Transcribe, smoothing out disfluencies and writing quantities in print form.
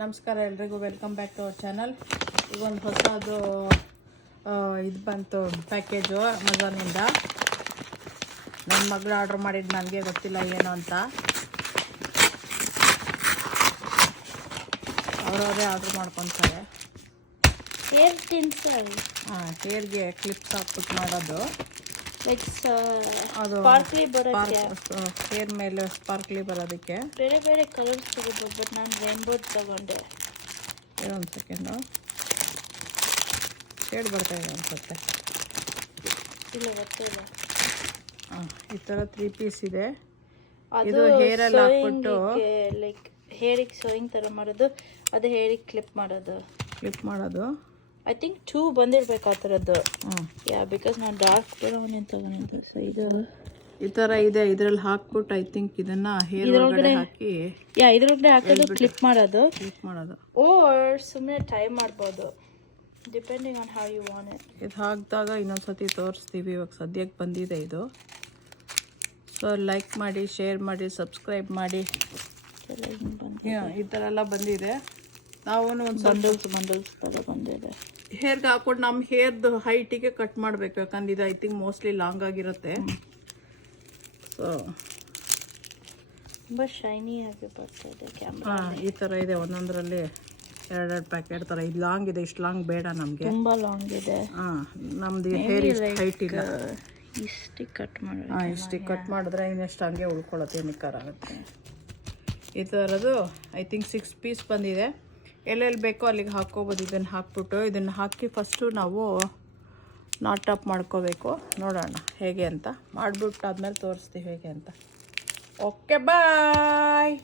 ನಮಸ್ಕಾರ ಎಲ್ರಿಗೂ, welcome back to our channel. ಈಗ ಒಂದು ಹೊಸದು ಇದು ಬಂತು ಪ್ಯಾಕೇಜು ಅಮೆಝಾನಿಂದ. ನನ್ನ ಮಗಳು ಆರ್ಡ್ರ್ ಮಾಡಿದ್ದು, ನನಗೆ ಗೊತ್ತಿಲ್ಲ ಏನು ಅಂತ. ಅವರವರೇ ಆರ್ಡ್ರ್ ಮಾಡ್ಕೊತಾರೆ. ಹೇರ್ ಟಿನ್ಸಲ್, ಹೇರ್ಗೆ ಕ್ಲಿಪ್ಸ್ ಹಾಕ್ಬಿಟ್ಟು ಮಾಡೋದು. ಅದು ಸ್ಪಾರ್ಕ್ಲಿ ಬರುತ್ತೆ, ಹೇರ್ ಮೇಲೆ ಸ್ಪಾರ್ಕ್ಲಿ ಬರೋದಕ್ಕೆ. ಬೇರೆ ಬೇರೆ ಕಲರ್ಸ್ ತಗೋಬೋದು, ಬಟ್ ನಾನು ರೈನ್ಬೋ ತಗೊಂಡೆ. ಒಂದು ಸೆಕೆಂಡು, ಶೇಡ್ ಬರ್ತಾ ಇದೆ ಅನ್ಸುತ್ತೆ. ಇಲ್ಲ ಗೊತ್ತಿಲ್ಲ. ಈ ಥರ 3 ಪೀಸ್ ಇದೆ. ಇದು ಹೇರಲ್ಲಿ ಹಾಕ್ಬಿಟ್ಟು ಲೈಕ್ ಹೇರಿಗೆ ಸೋಯಿಂಗ್ ಥರ ಮಾಡೋದು, ಅದು ಹೇರಿಗೆ ಕ್ಲಿಪ್ ಮಾಡೋದು. ಐ ಥಿಂಕ್ 2 ಬಂದಿರ್ಬೇಕು ಆ ಥರದ್ದು. ಬಿಕಾಸ್ ನಾನು ಡಾರ್ಕ್ ಬ್ರೌನ್ ಅಂತ ತಗೊಂಡಿದ್ದು. ಸೊ ಇದು ಈ ಥರ ಇದೆ. ಇದರಲ್ಲಿ ಹಾಕ್ಬಿಟ್ಟು ಐ ಥಿಂಕ್ ಇದನ್ನ ಹೇರ್ ಒಳಗಡೆ ಹಾಕಿ ಇದ್ರೊಳಗಡೆ ಹಾಕೋದು, ಕ್ಲಿಪ್ ಮಾಡೋದು. ಓರ್ ಸುಮ್ಮನೆ ಟ್ರೈ ಮಾಡ್ಬೋದು, depending on how you want it. ಇದು ಹಾಕಿದಾಗ ಇನ್ನೊಂದ್ಸತಿ ತೋರಿಸ್ತೀವಿ. ಇವಾಗ ಸದ್ಯಕ್ಕೆ ಬಂದಿದೆ ಇದು. ಸೊ ಲೈಕ್ ಮಾಡಿ, ಶೇರ್ ಮಾಡಿ, ಸಬ್ಸ್ಕ್ರೈಬ್ ಮಾಡಿ. ಈ ಥರ ಎಲ್ಲ ಬಂದಿದೆ. ನಾವು ಒಂದು ಬಂಡಲ್ಸ್ ಥರ ಬಂದಿದೆ. ಹೇರ್ಗೆ ಹಾಕ್ಬಿಟ್ಟು ನಮ್ಮ ಹೇರ್ದು ಹೈಟಿಗೆ ಕಟ್ ಮಾಡಬೇಕು. ಯಾಕಂದ್ರೆ ಇದು ಐ ಥಿಂಕ್ ಮೋಸ್ಟ್ಲಿ ಲಾಂಗ್ ಆಗಿರುತ್ತೆ. ಸೊ ತುಂಬ ಶೈನಿ ಆಗಿ ಬರ್ತಾ ಇದೆ ಕ್ಯಾಮ್ರಾ. ಈ ಥರ ಇದೆ. ಒಂದೊಂದರಲ್ಲಿ 2 ಪ್ಯಾಕೆಟ್ ಥರ. ಇದು ಲಾಂಗ್ ಇದೆ, ಇಷ್ಟು ಲಾಂಗ್ ಬೇಡ ನಮಗೆ, ತುಂಬ ಲಾಂಗ್ ಇದೆ. ನಮ್ಮದು ಹೇರ್ ಇಷ್ಟು ಹೈಟ್ ಇಲ್ಲ. ಇಷ್ಟಿಗೆ ಕಟ್ ಮಾಡಿ ಇಷ್ಟಿಗೆ ಕಟ್ ಮಾಡಿದ್ರೆ ಇನ್ನೆಷ್ಟು ಹಂಗೆ ಉಳ್ಕೊಳ್ಳುತ್ತೆ, ನಿಖರ ಆಗುತ್ತೆ. ಈ ಥರದ್ದು ಐ ಥಿಂಕ್ 6 ಪೀಸ್ ಬಂದಿದೆ. ಎಲ್ಲೆಲ್ಲಿ ಬೇಕೋ ಅಲ್ಲಿಗೆ ಹಾಕ್ಕೋಬೋದು. ಇದನ್ನು ಹಾಕ್ಬಿಟ್ಟು ಇದನ್ನು ಹಾಕಿ ಫಸ್ಟು ನಾವು ನಾಟ್ ಅಪ್ ಮಾಡ್ಕೋಬೇಕು. ನೋಡೋಣ ಹೇಗೆ ಅಂತ. ಮಾಡಿಬಿಟ್ಟು ಆದಮೇಲೆ ತೋರಿಸ್ತೀವಿ ಹೇಗೆ ಅಂತ. ಓಕೆ, ಬಾಯ್.